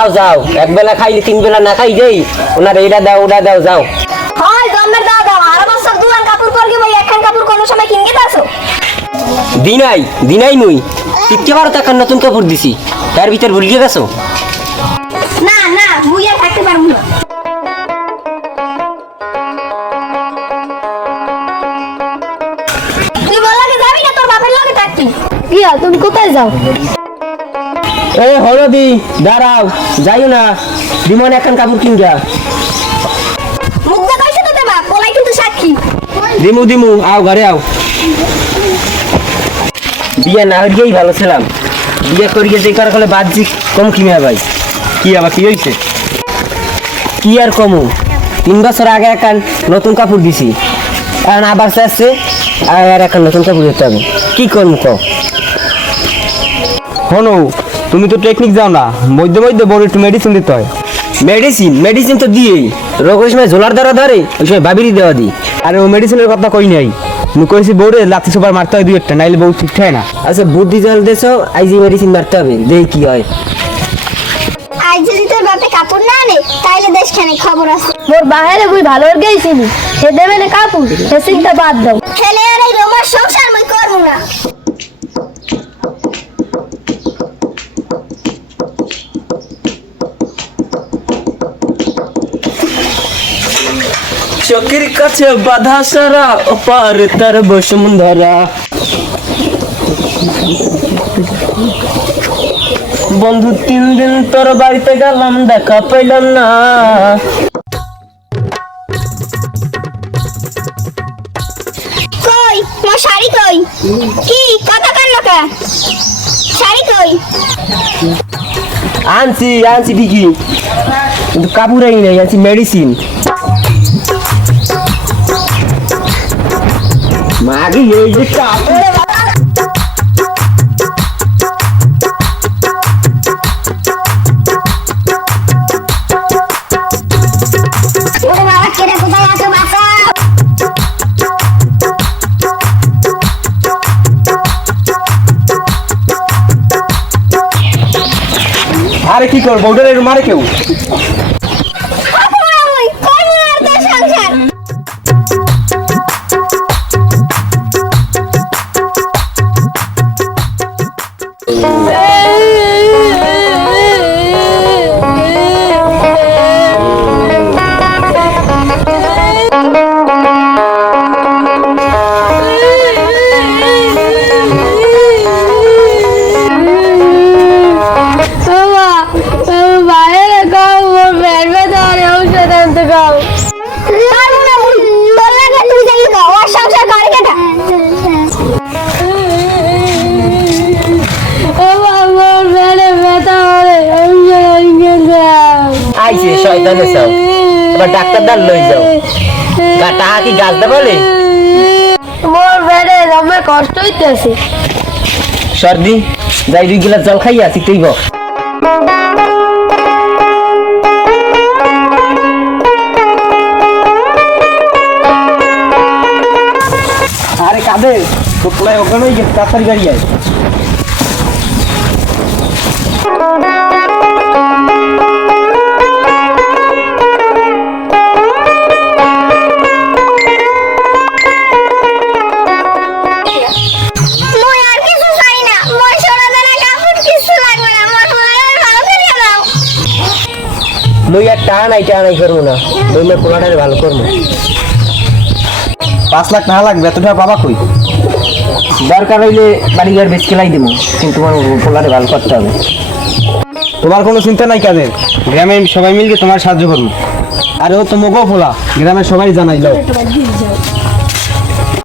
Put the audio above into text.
যাও যাও, একবেলা খাইলে তিন বেলা না খাই যাই, ওনার এটা দাও ওটা দাও, যাও। হয় জন্মের দাও দাও আর বছর দুয়ান কাপড় করবি ভাই একখান কাপড় কোন সময় কিনকে দাসো দিনাই মুই টিপকে পারো এখন নতুন কাপড় দিছি, তার ভিতর ভুলিয়ে গেছো। না না মুই আর থাকতে পারবো না। তুই বললাকে যাবি না তোর বাপের লগে থাকবি। কিয়া তুমি কোথায় যাও? এই হলদি দাঁড়াও, যাইও না, দিমন এখন কাপড় কিনগা। মুখ দেখাইছে তো দেবা বলাই কিন্তু সাক্ষী। দিমু আও ঘরে আও। বিয়ে না হইলেই ভালো ছিলাম, বিয়ে করিয়ে যে কার কলে বাহ্যিক কম কিনে ভাই। কি আবার কি হয়েছে? কি আর কমু, 3 বছর আগে এখন নতুন কাপড় দিছি, এখন আবার চাচ্ছে আর এখন নতুন কাপড় দিতে হবে, কি করবো কও? শোনো, তুমি তো টেকনিক যাও না, মধ্যে মধ্যে বড় একটু মেডিসিন দিতে হয়। মেডিসিন তো দিয়েই, রোগের সময় ঝোলার দ্বারা ধরে ওই সময় বাবিরই দেওয়া দিই। আরে ও মেডিসিনের কথা কই নাই, আমি কইছি বউরে লাথি সুপার মারতে হয় 2-1টা, নাইলে বউ ঠিক থাকে না। আচ্ছা বুদ্ধি জল দেছো, আইজি মেডিসিন মারতে হবে, দেখি কি হয়। আজ যদি তোর বাপে কাপড় না আনে তাইলে দেশখানে খবর আছে। মোর বাহিরে বুই ভালো গেছিলি, সে দেবে না কাপড়, সে চিন্তা বাদ দাও। ছেলে আর এই রোমার সংসার মই করব না। চোখের কাছে বাধা সারা অপার তার বসুন্ধরা, বন্ধু 3 দিন তোর বাড়িতে গেলাম দেখা পাইলাম না। কই মোর শাড়ি কই? কি কথা কান লোকা? শাড়ি কই? আনছি ঠিকই, কিন্তু কাপড়াই নাই, আনছি মেডিসিন। মাগি এই যে কাপড় ওরে বাবা কেরে কোথায় আছো বাসা? আরে কি করবো, বউটার এর মারে কেউ। আপনা মই কই মোর আর তো সংসার। আইছে শয়তানে চাও, এবার ডাক্তার দাল লই যাও। টাকা কি গাছ দে বলে? মোর বেড়ে আমার কষ্ট হইতেছে। সর্দি যাই 2 গ্লাস জল খাইয়া আছি তুই বল। আরে কাঁদে তো পুরাই ওখানে গেছে, তাড়াতাড়ি গাড়ি আয়। মই আর কিছু চাই না, মই সোনা দানা কাপড় কিছু লাগবে না, মোর মায়ের ভালো করে দাও। লই আর টানাই করবো না, ওই মেয়ে পোলাটারে ভালো করবো। 5 লাখ টাকা লাগবে, এত টাকা বাবা কই? দরকার হইলে বাড়ি ঘর বেশ খেলাই দেবো, কিন্তু তোমার পোলারে ভালো করতে হবে। তোমার কোনো চিন্তা নাই কাদের, গ্রামে সবাই মিলকে তোমার সাহায্য করবো। আরে ও তো মগো ফোলা, গ্রামের সবাই জানাইলো।